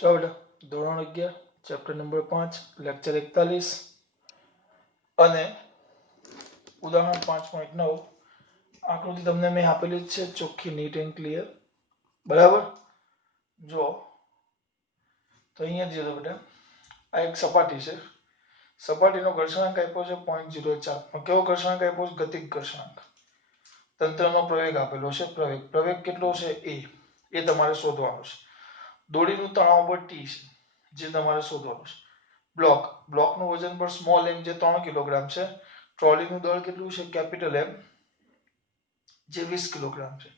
ચાલો બેટા ધોરણ 11 ચેપ્ટર નંબર 5 લેક્ચર 41 અને ઉદાહરણ 5.9 આકૃતિ તમને મેં આપેલી જ છે ચોખ્ખી નીટ એન્ડ ક્લિયર બરાબર જો તો અહીંયા જે બેટા આ એક સપાટી છે સપાટીનો ઘર્ષણાંક આપ્યો છે 0.04 કેવો ઘર્ષણાંક આપ્યો છે ગતિક ઘર્ષણાંક તંત્રનો પ્રવેગ આપેલો છે પ્રવેગ કેટલો છે એ તમારે શોધવાનો છે દોરીનું તણાવ બળ T છે જે તમારે શોધવાનું છે બ્લોકનું વજન પર સ્મોલ m જે 3 કિલોગ્રામ છે ટ્રોલીનું દળ કેટલું છે કેપિટલ M જે 20 કિલોગ્રામ છે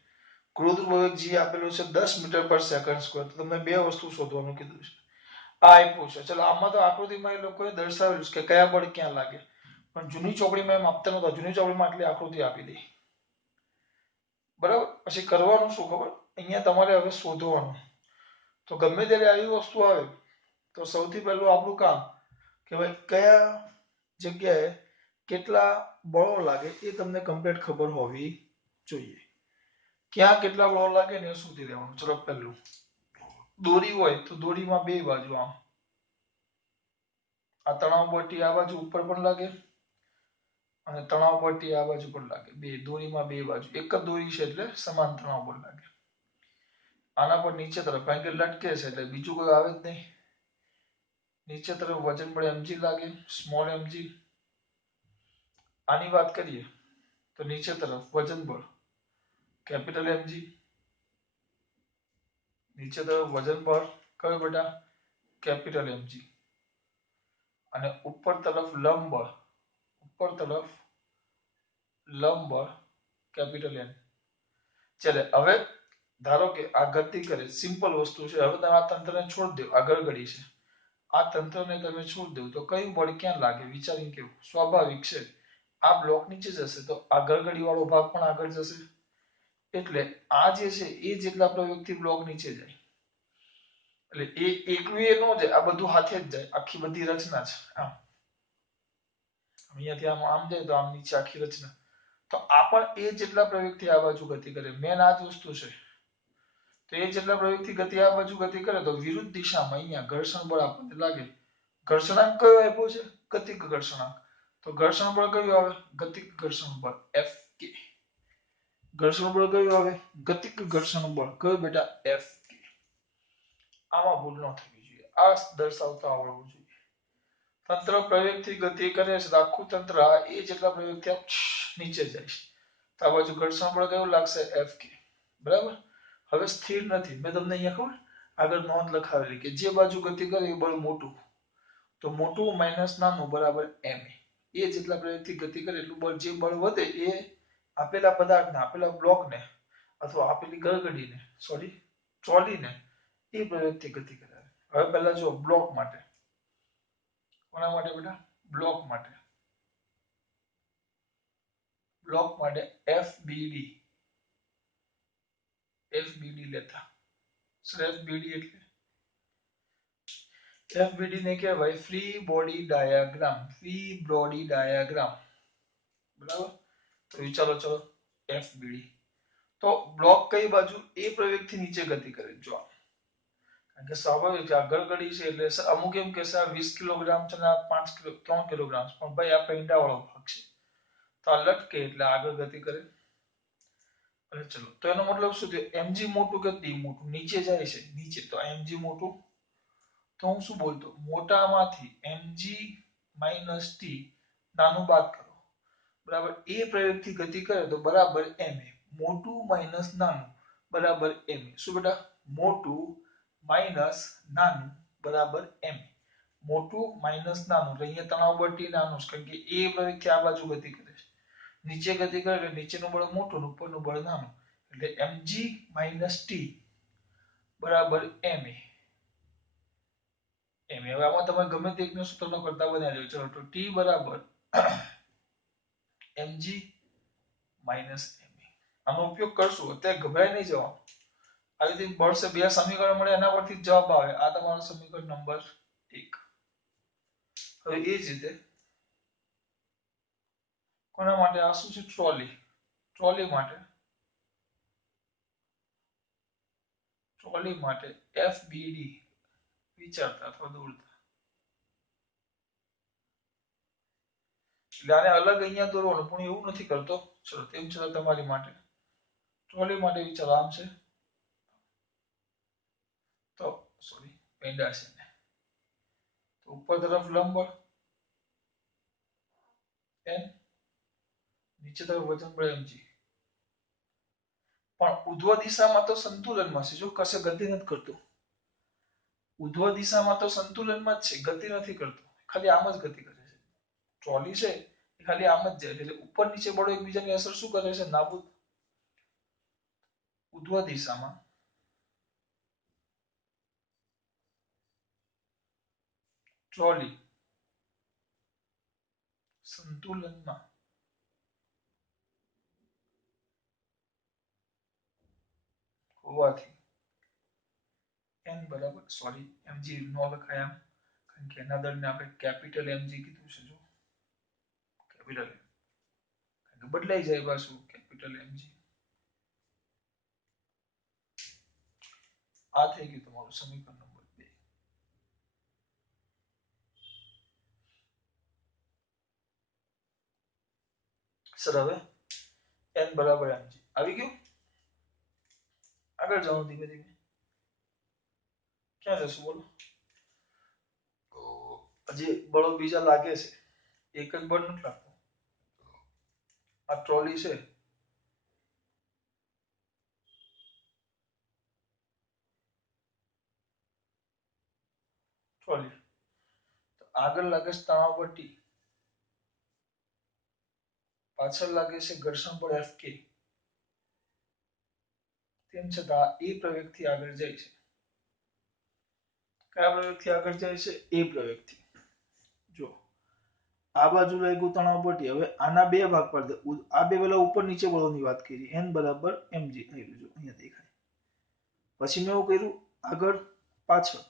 ગુરુત્વ પ્રવેગ g આપેલો છે 10 મીટર પર સેકન્ડ સ્ક્વેર તો તમને બે વસ્તુ શોધવાનું કીધું છે આ આપ્યું છે ચલો આમાં તો આકૃતિમાં એ લોકોએ દર્શાવેલું છે કે કયા બળ ક્યાં લાગે પણ જૂની ચોપડીમાં એમ આપતા નહોતા જૂની ચોપડીમાં આટલી આકૃતિ આપી દે બરાબર પછી કરવાનું શું ખબર અહીંયા તમારે હવે શોધવાનું તો ગમે ત્યારે આવી વસ્તુ આવે તો સૌથી પહેલું આપણું કામ કે ભાઈ કયા જગ્યાએ કેટલા બળો લાગે એ તમને કમ્પ્લીટ ખબર હોવી જોઈએ ક્યાં કેટલા બળો લાગે ને એ શોધી લેવાનું ચલો પહેલું દોરી હોય તો દોરીમાં બે બાજુ આમ આ તણાવ બળ આ બાજુ ઉપર પણ લાગે અને તણાવ બળ આ બાજુ પણ લાગે બે દોરીમાં બે બાજુ એક જ દોરી છે એટલે સમાન તણાવ બળ લાગે આના પર નીચે તરફ કારણ કે લટકે છે એટલે બીજું કોઈ આવે જ નહીં નીચે તરફ વજન બળ mg લાગે સ્મોલ mg આની વાત કરીએ તો નીચે તરફ વજન બળ કેપિટલ mg નીચે તરફ વજન બળ કયો બેટા કેપિટલ mg અને ઉપર તરફ લંબ બળ કેપિટલ n ચલે હવે ધારો કે આ ગતિ કરે સિમ્પલ વસ્તુ છે હવે તમે આ તંત્રને છોડી દો આગળ ગડી છે આ તંત્રને તમે છોડી દો તો કયું બળ ક્યાં લાગે વિચારીને કેવું સ્વાભાવિક છે આ બ્લોક નીચે જશે તો આગળ ગડી વાળો ભાગ પણ આગળ જશે એટલે આ જે છે એ જેટલા પ્રવેગથી બ્લોક નીચે જાય એટલે એ એકલું એ નો જાય આ બધું હાથે જ જાય આખી બધી રચના છે આમ અહીંયાથી આમ જાય તો આમ નીચે આખી રચના તો આ પણ એ જેટલા પ્રવેગથી આ બાજુ ગતિ કરે મેન આ જ વસ્તુ છે તો એ જેટલા પ્રવેગથી ગતિ આ બાજુ ગતિ કરે તો વિરુદ્ધ દિશામાં અહીંયા ઘર્ષણ બળ આપણને લાગે ઘર્ષણાંક કયો આપ્યો છે ગતિક ઘર્ષણાંક તો ઘર્ષણ બળ કયું આવે ગતિક ઘર્ષણ બળ Fk ઘર્ષણ બળ કયું આવે ગતિક ઘર્ષણ બળ કયું બેટા Fk આમાં ભૂલ ન થવી જોઈએ આ દર્શાવતા આવડવું જોઈએ તંત્ર પ્રવેગથી ગતિ કરે છે આખું તંત્ર એ જેટલા પ્રવેગથી નીચે જાય છે તો આ બાજુ ઘર્ષણ બળ કયું લાગશે Fk બરાબર હવે સ્થિર નથી મેં તમને અહીંયા ખબર આગળ નોંધ લખાવેલી કે જે બાજુ ગતિ કરે એ બળ મોટું તો મોટું માઈનસ નાનું બરાબર m એ જેટલા પ્રવેગથી ગતિ કરે એટલું બળ જે બળ વધે એ આપેલા પદાર્થને આપેલા બ્લોકને અથવા આપેલી ગરગડીને ટ્રોલીને એ પ્રવેગથી ગતિ કરાવે હવે પહેલા જો બ્લોક માટે કોના માટે બેટા બ્લોક માટે FBD લેતા FBD એટલે FBD ને કહેવાય ફ્રી બોડી ડાયાગ્રામ બરાબર તો વિચારો ચલો FBD તો બ્લોક કઈ બાજુ એ પ્રવેગથી નીચે ગતિ કરે જો કારણ કે સ્વાભાવિક છે આગળ ગડી છે એટલે અમુક એમ કહેશે આ 20 કિલોગ્રામ છે ને આ 3 કિલોગ્રામ પણ ભાઈ આ પૈંડા વાળો ભાગ છે તો આ લટકે એટલે આગળ ગતિ કરે અને ચલો તો એનો મતલબ શું થયો mg મોટું કે d મોટું નીચે જાય છે નીચે તો mg મોટું તો હું શું બોલતો મોટામાંથી mg - t નાનું બાદ કરો બરાબર એ પ્રયોગથી ગતિ કરે તો બરાબર ma મોટું માઈનસ નાનું બરાબર ma શું બેટા મોટું માઈનસ નાનું બરાબર ma મોટું માઈનસ નાનું એટલે અહીંયા તણાવ બળ t નાનું છે કારણ કે એ પ્રવેગથી આ બાજુ ગતિ કરે છે નીચે ગતિ કરે એટલે નીચેનું બળ મોટું ને ઉપરનું બળ નાનું એટલે mg - t બરાબર ma હવે આમાં તમે ગમે તે એકનો સૂત્રનો કરતા બનાવી લો ચલો તો t બરાબર mg - ma આનો ઉપયોગ કરશું અત્યારે ગભરાઈ નહીં જવાનું આ રીતે બળ છે બે સમીકરણ મળે એના પરથી જવાબ આવે આ તમારો સમીકરણ નંબર 1 હવે એ જ રીતે કોના માટે આ શું છે ટ્રોલી માટે FBD વિચારતા અથવા દોડતા. એટલે આને અલગ અહીંયા દોરવાનું પણ એવું નથી કરતો. ચલો તેમ છતાં તમારી માટે ટ્રોલી માટે વિચારો આમ છે તો સોરી પેંડા છે ને તો ઉપર તરફ લંબ n નીચે તરફ વજન બળ mg પણ ઉધ્વ દિશામાં તો સંતુલનમાં છે જો કશે ગતિ નથી કરતો ઉધ્વ દિશામાં તો સંતુલનમાં જ છે ગતિ નથી કરતો ખાલી આમ જ ગતિ કરે છે ટ્રોલી છે એ ખાલી આમ જ જાય એટલે ઉપર નીચે બળો એકબીજાની અસર શું કરે છે નાબૂદ ઉધ્વ દિશામાં ટ્રોલી સંતુલનમાં હોવાથી n બરાબર સોરી mg નો લખાય આમ કારણ કે એના દળને આપણે કેપિટલ mg કીધું છે જો કેપિટલ બદલાઈ જાય પાછું કેપિટલ mg આ થઈ ગયું તમારું સમીકરણ નંબર 2 સર હવે n બરાબર mg આવી ગયું આગળ જાઓ ધીમે ધીમે ક્યાં જશું બોલો હજી બળો બીજા લાગે છે એક જ બળ નથી લાગતો આ ટ્રોલી છે ટ્રોલી તો આગળ લાગે છે તણાવ બળ ટી પાછળ લાગે છે ઘર્ષણ બળ Fk તેમ છતાં એ પ્રવેગથી આગળ જાય છે કયા પ્રવેગથી આગળ જાય છે એ પ્રવેગથી જો આ બાજુ લાગ્યું તણાવ બળ ટી હવે આના બે ભાગ પાડી દે આ બે પેલા ઉપર નીચે બળોની વાત કરી n બરાબર mg આવ્યું જો અહીંયા દેખાય પછી મેં એવું કર્યું આગળ પાછળ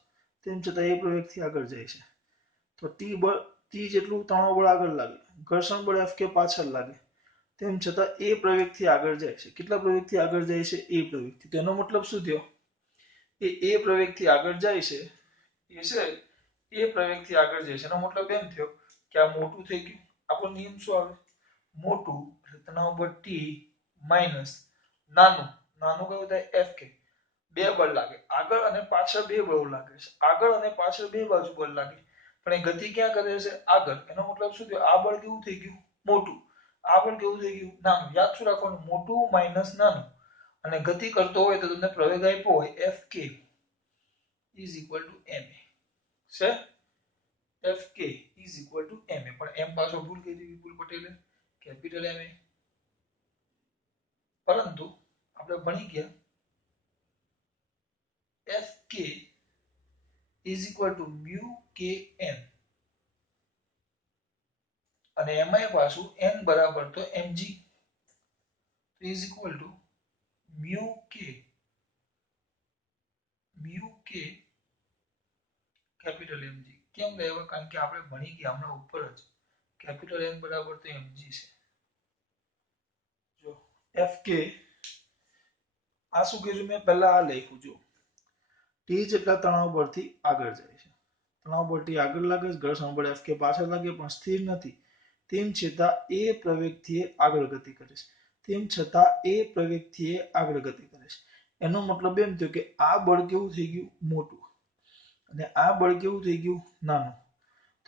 તેમ છતાં એ પ્રવેગથી આગળ જાય છે તો ટી જેટલું તણાવ બળ આગળ લાગે ઘર્ષણ બળ Fk પાછળ લાગે તેમ છતાં એ પ્રવેગથી આગળ જાય છે કેટલા પ્રવેગથી આગળ જાય છે એ પ્રવેગથી તેનો મતલબ શું થયો એ પ્રવેગથી આગળ જાય છે એ પ્રવેગથી આગળ જાય છે એનો મતલબ એમ થયો કે આ મોટું થઈ ગયું આપણો નિયમ શું આવે મોટું તણાવ બળ ટી માઈનસ નાનું નાનું કયું થાય Fk બે બળ લાગે આગળ અને પાછળ બે બળ લાગે છે આગળ અને પાછળ બે બાજુ બળ લાગે પણ એ ગતિ ક્યાં કરે છે આગળ એનો મતલબ શું થયો આ બળ કેવું થઈ ગયું મોટું આ બળ કેવું થઈ ગયું નાનું યાદ શું રાખવાનું મોટું માઈનસ નાનું અને ગતિ કરતો હોય તો તમને પ્રવેગ આપ્યો હોય Fk is equal to ma છે Fk is equal to ma પણ m પાછો ભૂલ કરી વિપુલ પટેલે કેપિટલ ma પરંતુ આપણે ભણી ગયા Fk is equal to mu kn અને એમાંય પાછું n બરાબર તો mg is equal to mu k capital mg કેમ લેવા કારણ કે આપણે ભણી ગયા હમણાં ઉપર જ કેપિટલ n બરાબર તો mg છે જો Fk આ શું કર્યું મેં પહેલા આ લખ્યું જો ટી જેટલા તણાવ બળથી આગળ જાય છે તણાવ બળથી આગળ લાગે છે ઘર્ષણ બળ Fk પાછળ લાગે પણ સ્થિર નથી તેમ છતાં એ પ્રવેગથી આગળ ગતિ કરે છે તેમ છતાં એ પ્રવેગથી આગળ ગતિ કરે છે એનો મતલબ એમ થયો કે આ બળ કેવું થઈ ગયું મોટું અને આ બળ કેવું થઈ ગયું નાનું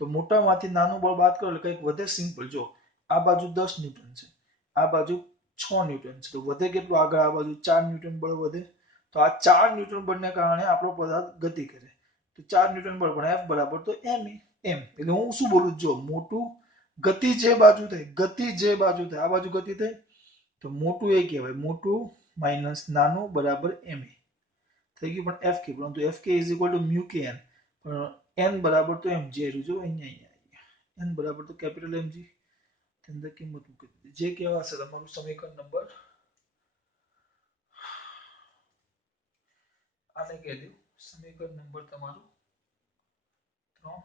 તો મોટામાંથી નાનું બળ બાદ કરો એટલે કંઈક વધે સિમ્પલ જો આ બાજુ 10 ન્યૂટન છે આ બાજુ 6 ન્યૂટન છે તો વધે કેટલું આગળ આ બાજુ 4 ન્યૂટન બળ વધે તો આ 4 ન્યૂટન બળને કારણે આપણો પદાર્થ ગતિ કરે તો 4 ન્યૂટન બળ પણ F બરાબર તો m એટલે હું શું બોલું જો મોટું ગતિ જે બાજુ થાય આ બાજુ ગતિ થાય તો મોટું એ કહેવાય મોટું માઈનસ નાનું બરાબર ma થઈ ગયું પણ Fk પરંતુ Fk is equal to mu kn પણ n બરાબર તો mg આવ્યું જો અહીંયા n બરાબર તો કેપિટલ mg અંદર કિંમત મૂકી દીધી જે કહેવાશે તમારું સમીકરણ નંબર આને કહી દઉં સમીકરણ નંબર તમારું 3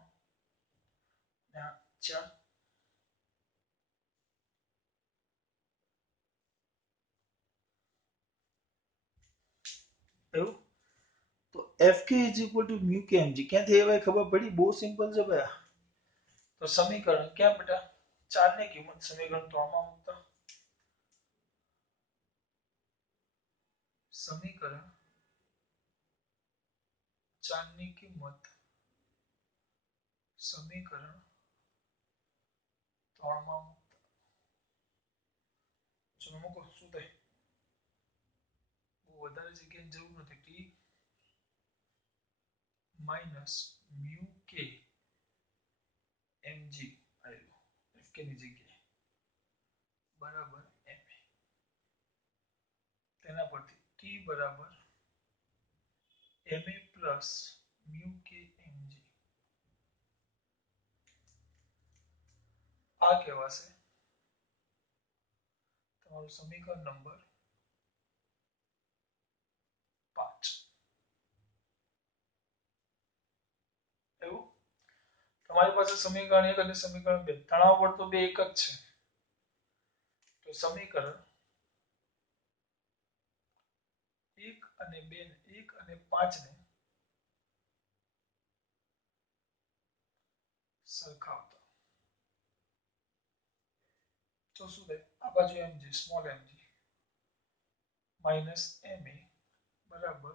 ને 4 એવું તો એફ કે ઇઝ ઇક્વલ ટુ મ્યુ કે એમજી ક્યાંથી આવે ખબર પડી? બહુ સિમ્પલ છે ભાઈ. તો સમીકરણ ક્યાં બેટા? 4 ની કિંમત સમીકરણ 3 માં મૂકતા સમીકરણ 4 ની કિંમત સમીકરણ 3 માં મૂકતા ચલો મૂકો. શું થાય? બહુ વધારે જગ્યાની જરૂર નથી. ટી માઇનસ મ્યુ કે એમજી આવ્યું એફ કે ની જગ્યાએ બરાબર એમ. તેના પરથી ટી બરાબર ma પ્લસ મ્યુ કે એમજી આ કહેવાશે તમારું સમીકરણ નંબર 5. એવું તમારી પાસે સમીકરણ 1 અને સમીકરણ 2 તણાવ બળ તો બે એક જ છે. તો સમીકરણ 1 અને 2 1 અને 5 ને સરખાવતા તો શું થાય? આ બાજુ mg small mg minus ma બરાબર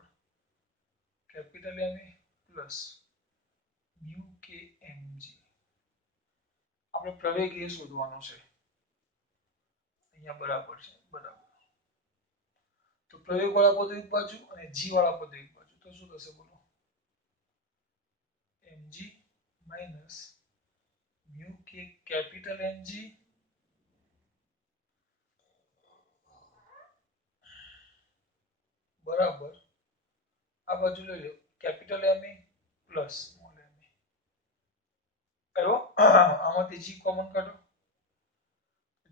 કેપિટલ ma પ્લસ મ્યુ કે mg. આપણે પ્રવેગ એ શોધવાનો છે. અહીંયા બરાબર છે. બરાબર. તો પ્રવેગ વાળા પદો એક બાજુ અને g વાળા પદો એક બાજુ. તો શું થશે બોલો? mg minus mu k capital mg બરાબર આ બાજુ લઈ લો capital ma plus small ma. આવ્યો? આમાંથી g કોમન કાઢો.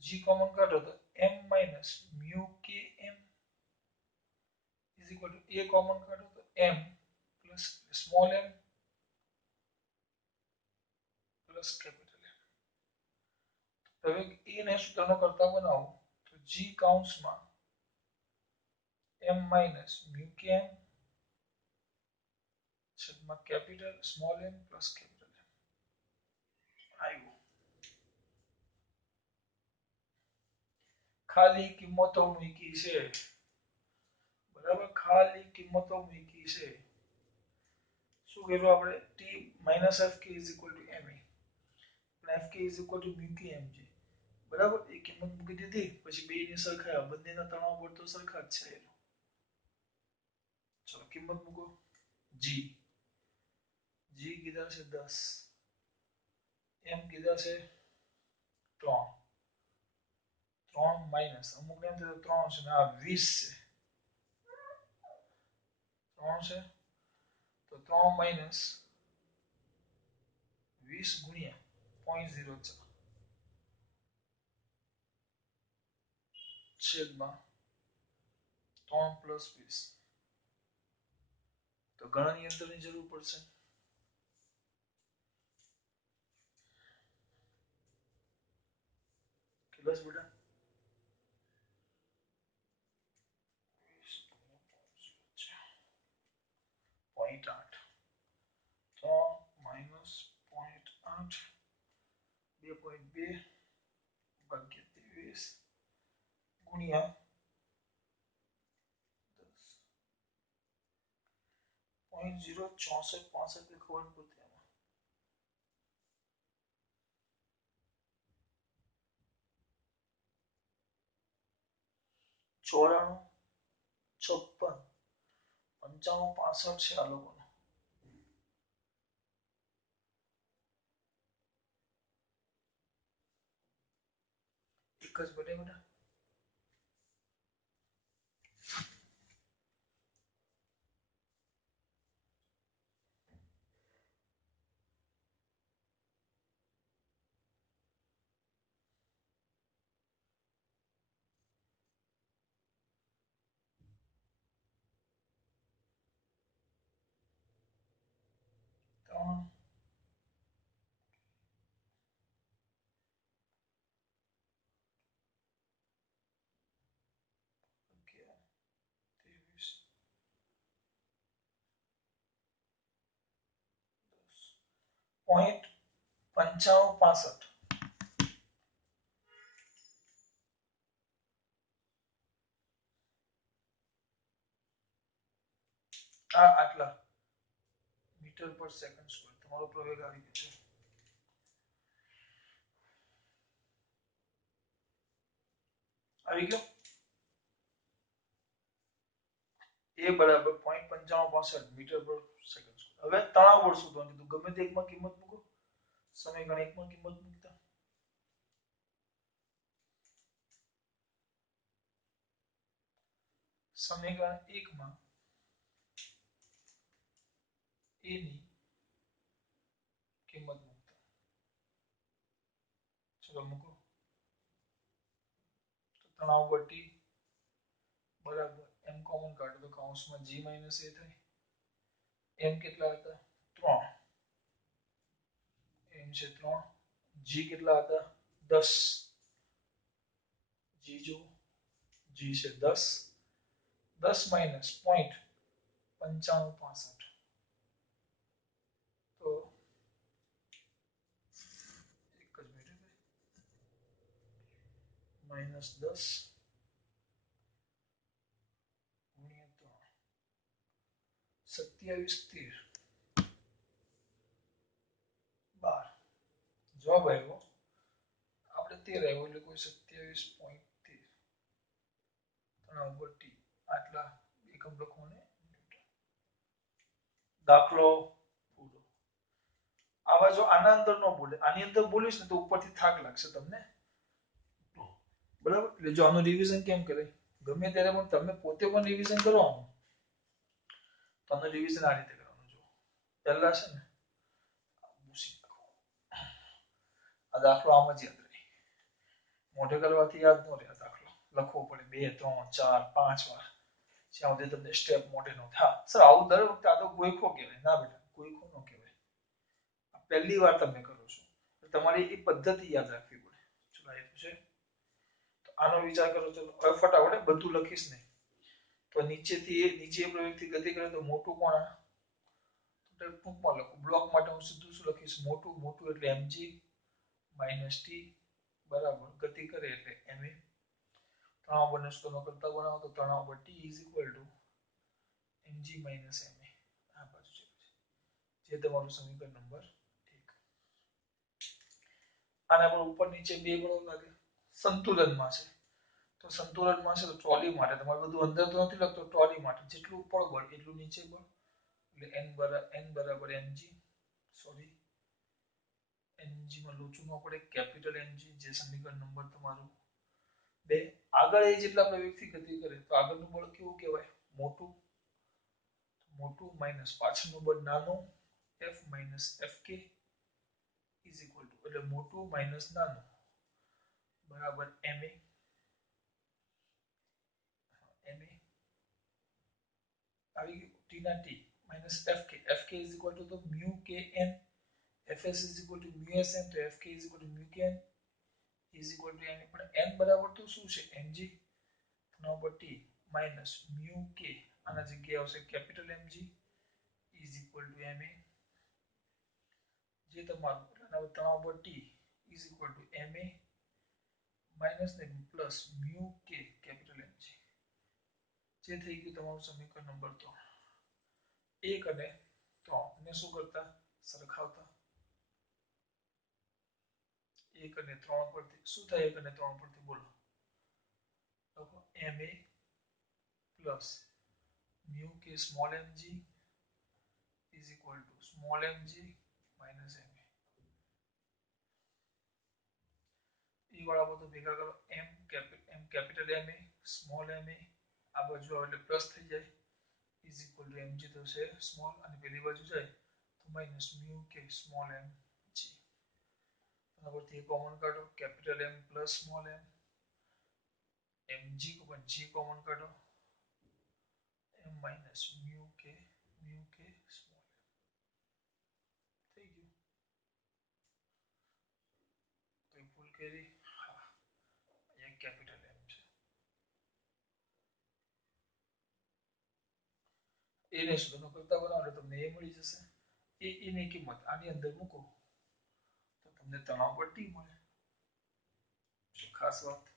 g કોમન કાઢો તો m minus mu k m is equal to a common કાઢો તો m plus small m plus capital M. પ્રવેગ a ને સૂત્રનો કરતા બનાવો તો g કૌંસમાં m minus mu k m છેદમાં capital small m plus capital M આવ્યું. ખાલી કિંમતો મૂકી છે. બરાબર ખાલી કિંમતો મૂકી છે. શું કર્યું આપણે? t માઇનસ એફ કે is equal to ma F કે ઇઝ ઇક્વલ ટુ મ્યુ કે mg બરાબર એ કિંમત મૂકી દીધી. પછી બે ની સરખાયા બંનેના તણાવ બળ તો સરખા જ છે. ચલો કિંમત મૂકો. g કીધા છે 10 m કીધા છે 3 માઇનસ અમુક ને એમ થાય 3 છે ને આ 20 છે. 3 છે તો 3 માઇનસ 20 ગુણ્યા 0.04 છેદમાં 3 પ્લસ 20 તો ગણનની અંતરની જરૂર પડશે. કેટલા છે બેટા? 0.8 3 માઇનસ 0.8 2.2 ભાગ્યા 23 ગુણ્યા 0.06465 કે ખબર પડતી આમાં 94 56 95 65 છે આ લોકોનો. એક જ બને બેટા. 0.9565 આ આટલા મીટર પર સેકન્ડ સ્ક્વેર તમારો પ્રવેગ આવી ગયો છે આવી ગયો એ બરાબર 0.9565 મીટર પર સેકન્ડ સ્ક્વેર હવે તણાવ બળ શોધવાનું કીધું ગમે તે એકમાં કિંમત મૂકો સમીકરણ એકમાં કિંમત મૂકતા સમીકરણ એકમાં એ ની કિંમત મૂકતા ચલો મૂકો તો તણાવ બળ ટી બરાબર m કોમન કાઢો તો કૌંસમાં g - a થાય m કેટલા હતા 3 m છે 3 g કેટલા હતા 10 g જો g છે 10 10 માઈનસ 0.9565 તો એક જ મિનિટ માઈનસ 10 ગુણ્યા 3 27 13 12 જવાબ આવ્યો આપણે 13 આવ્યો એટલે કોઈ 27.13 તણાવ બળ ટી આટલા એકમ લખોને દાખલો પૂરો આવા જો આના અંદર ન બોલે આની અંદર બોલીશ ને તો ઉપરથી થાક લાગશે તમને બરાબર એટલે જો આનું રિવિઝન કેમ કરે ગમે ત્યારે પણ તમે પોતે પણ રિવિઝન કરવાનું તમને રિવિઝન આ રીતે કરવાનું જો પહેલા છે ને આ દાખલો આમ જ યાદ રહે મોઢે કરવાથી યાદ ન રહે આ દાખલો લખવો પડે 2 3 4 5 વાર જ્યાં સુધી તમને સ્ટેપ મોઢે ન થાય સર આવું દર વખતે આ તો ગોઈખો કહેવાય ના બેટા ગોઈખો ન કહેવાય પહેલી વાર તમે કરો છો તમારી એ પદ્ધતિ યાદ રાખવી પડે ચલો આ છે તો આનો વિચાર કરો ચલો હવે ફટાફટ બધું લખીશ નહીં તો નીચે પ્રવૃત્તિ ગતિ કરે તો મોટું કોણ ટૂંકમાં લખું બ્લોક માટે હું સીધું શું લખીશ મોટું મોટું એટલે mg માઇનસ ટી બરાબર ગતિ કરે એટલે ma તણાવ બનસ્પતિનો કરતા બનાવો તો તણાવ બળ T is equal to mg minus ma આ બાજુ છે જે તમારું સમીકરણ નંબર 1 આના પર ઉપર નીચે બે બળો લાગે સંતુલનમાં છે તો સંતુલનમાં છે તો ટ્રોલી માટે તમારે બધું અંદર તો નથી લખતો ટ્રોલી માટે જેટલું ઉપર બળ એટલું નીચે બળ એટલે n બરાબર mg સોરી mg માં લોચું ન પડે કેપિટલ mg જે સમીકરણ નંબર તમારું 2 આગળ એ જેટલા પ્રવેગથી ગતિ કરે તો આગળનું બળ કેવું કહેવાય મોટું મોટું માઈનસ પાછળનું બળ નાનું f minus fk is equal two એટલે મોટું માઈનસ નાનું બરાબર ma આવી ગયું t ના t minus fk fk is equal to તો mu kn fs is equal to mu sn તો fk is equal to mu kn is equal to ma પણ n બરાબર તો શું છે mg number t minus mu k આના જગ્યાએ આવશે capital mg is equal to ma જે તમારું તણાવ બળ t is equal to ma minus ને plus mu k capital mg જે થઈ ગયું તમારું સમીકરણ નંબર 3 1 અને 3 ને શું કરતા સરખાવતા 1 અને 3 પરથી શું થાય 1 અને 3 પરથી બોલો લખો ma plus mu k small mg is equal to small mg minus ma એ વાળા બધું ભેગા કરો m capital ma small ma આ બાજુ આવે એટલે પ્લસ થઈ જાય is equal to mg તો છે સ્મોલ અને પેલી બાજુ જાય તો minus mu k small m g પરથી કોમન કાઢો capital m plus small m mg को g કોમન કાઢો m minus mu k small થઈ ગયું કોઈ ભૂલ કરી હા એક કેપિટલ m છે એને સુધીનો કરતા બનાવો એટલે તમને એ મળી જશે એ એની કિંમત આની અંદર મૂકો તમને તણાવ પટ્ટી મળે. ખાસ વાત.